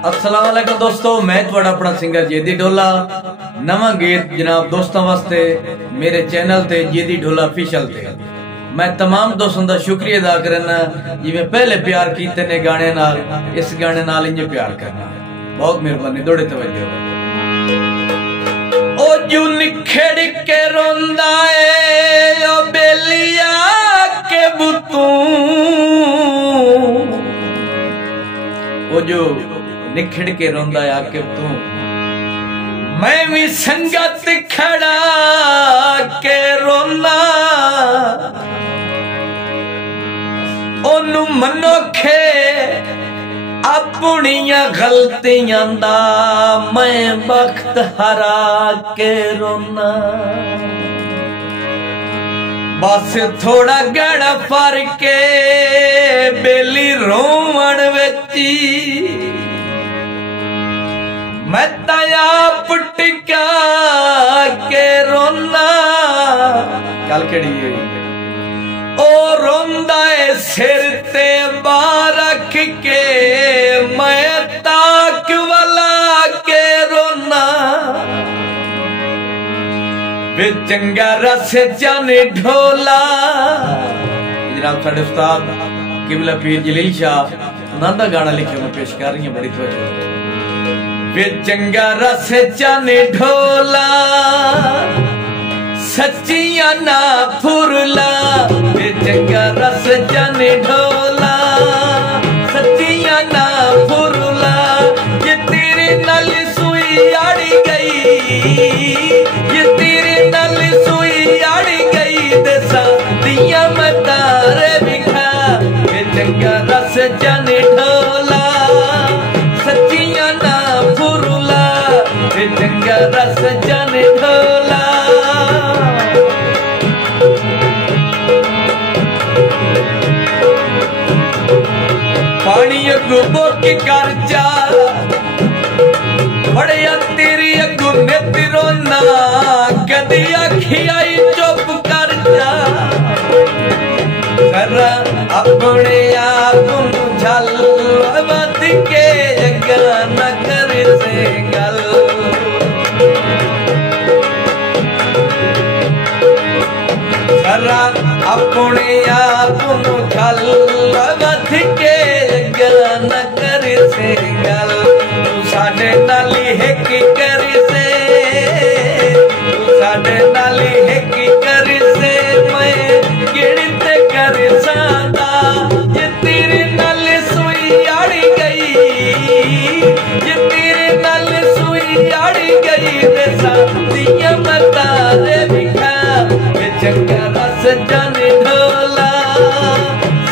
अस्सलाम वालेकुम दोस्तों, मैं थोड़ा अपना सिंगर जेदी ढोला। नवा गीत जनाब दोस्तों वास्ते मेरे चैनल ते जेदी ढोला ऑफिशियल ते मैं तमाम दोस्तों का शुक्रिया अदा करना जिवें पहले प्यार कीते ने गाने नाल, इस गाने नाल इंज प्यार करना। बहुत मेहरबानी, दौड़े तवज्जो। ओ जू निखड़ के रोंदा ए ओ बेलिया के बुतू, ओ जो निखड़ के रोंदा है आके तू, मैं भी संगत खड़ा के रोना। ओनू मनोखे अपनियां गलतियां दा मैं बख्त हरा के रोना। बस थोड़ा गड़ा फर्क बेली रोवण विची, मैं तया पुटिका के रोना। गल केड़ी है ओ रोंदा है सिर ते बार रख के, मैं ताक वाला के रोना। वे चंगा रस जाने ढोला। जनाब साडे उस्ताद किबला पीर जलील शाह उन्हां दा गाना लिखे मैं पेश कर रही हूं, बड़ी तवज्जो। वे चंगा रस जाने ढोला, सच्चियां ना फुरला। वे चंगा रस जाने ढोला, सच्चियां ना फुरला। ये तेरे नाल सुई आड़ी गई, ये तेरे नाल सुई आड़ी गई। दसा दिया मैं तारे बिखा। वे चंगा रस जाने ढोला, सच्चियां ना फुरला। वे चंगा रस जाने ढोला। पानी अगू बोक कर जा, बड़िया तेरी अगू नित रोना। कदी अखी आई चुप कर जा, करा अपने आप झल बद के गाना कर से गल। करा अपने आप झल बद के गाना कर से गल। तू साडे नाली हिक कर से, तू साडे नाली हिक कर से। मैं गिणत कर सादा, ये तेरे नाल सुई आड़ी गई, ये तेरे नाल सुई आड़ी गई। दसा दिया मता दे बिखा। वे चंगा रस जाने ढोला,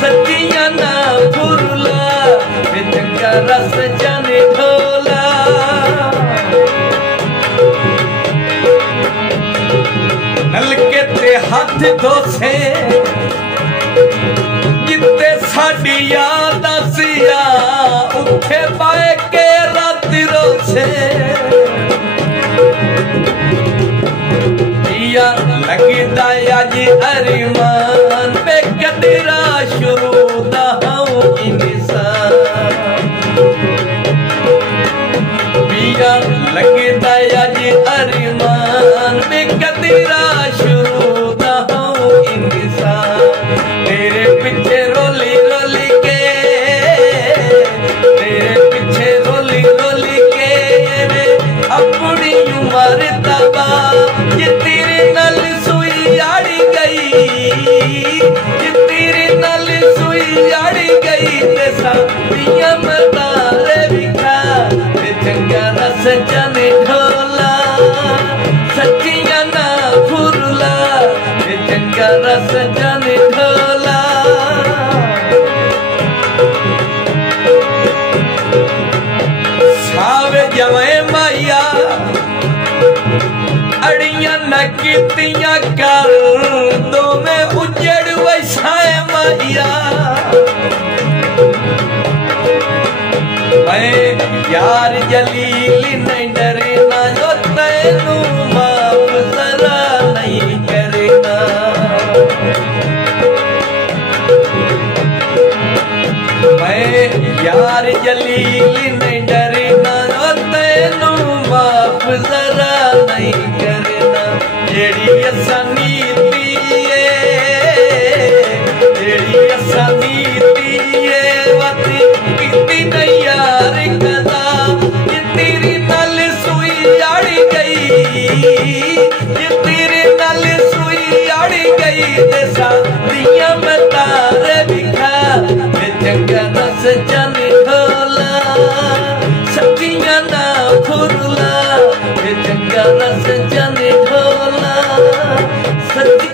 सच्चियां ना फुरला। वे चंगा रस जाने ढोला। नलके ते हाथ धोसे, जिते साडी याद आसिया उठे पाए के रात रोसे। पिया लगदा अज अरमान पे कदरा शुरू दा हूं इंसान। पिया लगदा अज अरमान पे कदरा शुरू दा हूं इंसान। तेरे पीछे रोली रोली के, तेरे पीछे रोली रोली के अपनी उम्र तबा। ये तेरे नाल सुई आड़ी गई, ये तेरे नाल सुई आड़ी गई। दसा दिया मता रे बिखा। वे चंगा रस जाने ढोला, सच्चियां ना फुरला। वे चंगा रस जाने ढोला। सावे जवे माया अड़ियां न कीतियां कर दो में उजड़ वैसा माया। मैं यार जलील नहीं डरना, जो तैनू माफ जरा नहीं करना। मैं यार जलील नहीं डरे नीति वती पीती नहीं यार कदा, ये तेरी नल सुई अड़ गई, ये तेरे नल सुई अड़ गई, देसा दिया मैं तारे दिखा, वे चंगा दस जाने ढोला, सच्चियां ना फुरला, वे चंगा दस जाने ढोला।